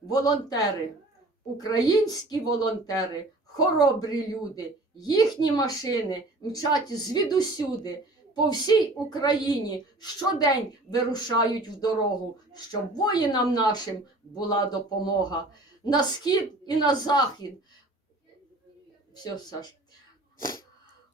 волонтери, українські волонтери, хоробрі люди, їхні машини мчать звідусюди. По всій Україні щодень вирушають в дорогу, щоб воїнам нашим була допомога. На схід і на захід. Все, Саш.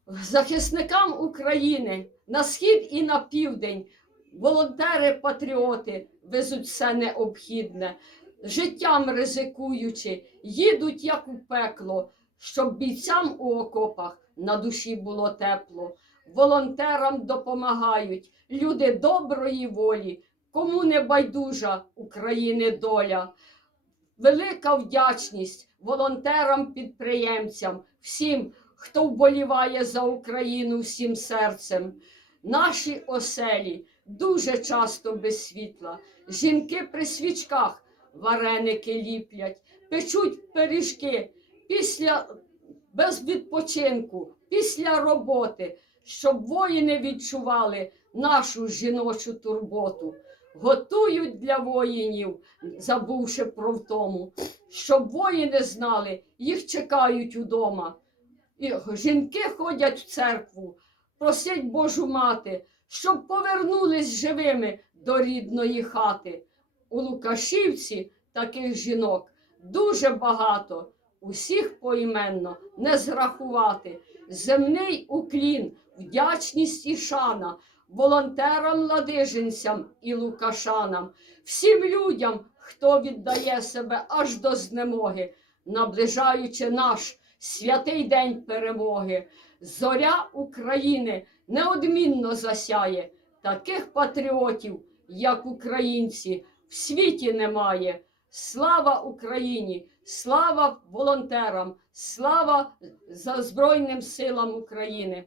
Захисникам України на схід і на південь волонтери-патріоти везуть все необхідне, життям ризикуючи, їдуть як у пекло, щоб бійцям у окопах на душі було тепло. Волонтерам допомагають люди доброї волі, кому не байдужа України доля. Велика вдячність волонтерам-підприємцям, всім, хто вболіває за Україну всім серцем. Наші оселі дуже часто без світла. Жінки при свічках вареники ліплять, печуть пиріжки після без відпочинку, після роботи, щоб воїни відчували нашу жіночу турботу. Готують для воїнів, забувши про втому, щоб воїни знали, їх чекають удома. І жінки ходять в церкву, просять Божу мати, щоб повернулись живими до рідної хати. У Лукашівці таких жінок дуже багато, усіх поіменно не зрахувати. Земний уклін, вдячність і шана волонтерам, ладижинцям і лукашанам, всім людям, хто віддає себе аж до знемоги, наближаючи наш святий день перемоги. Зоря України неодмінно засяє. Таких патріотів, як українці, в світі немає. Слава Україні! Слава волонтерам! Слава за Збройним силам України!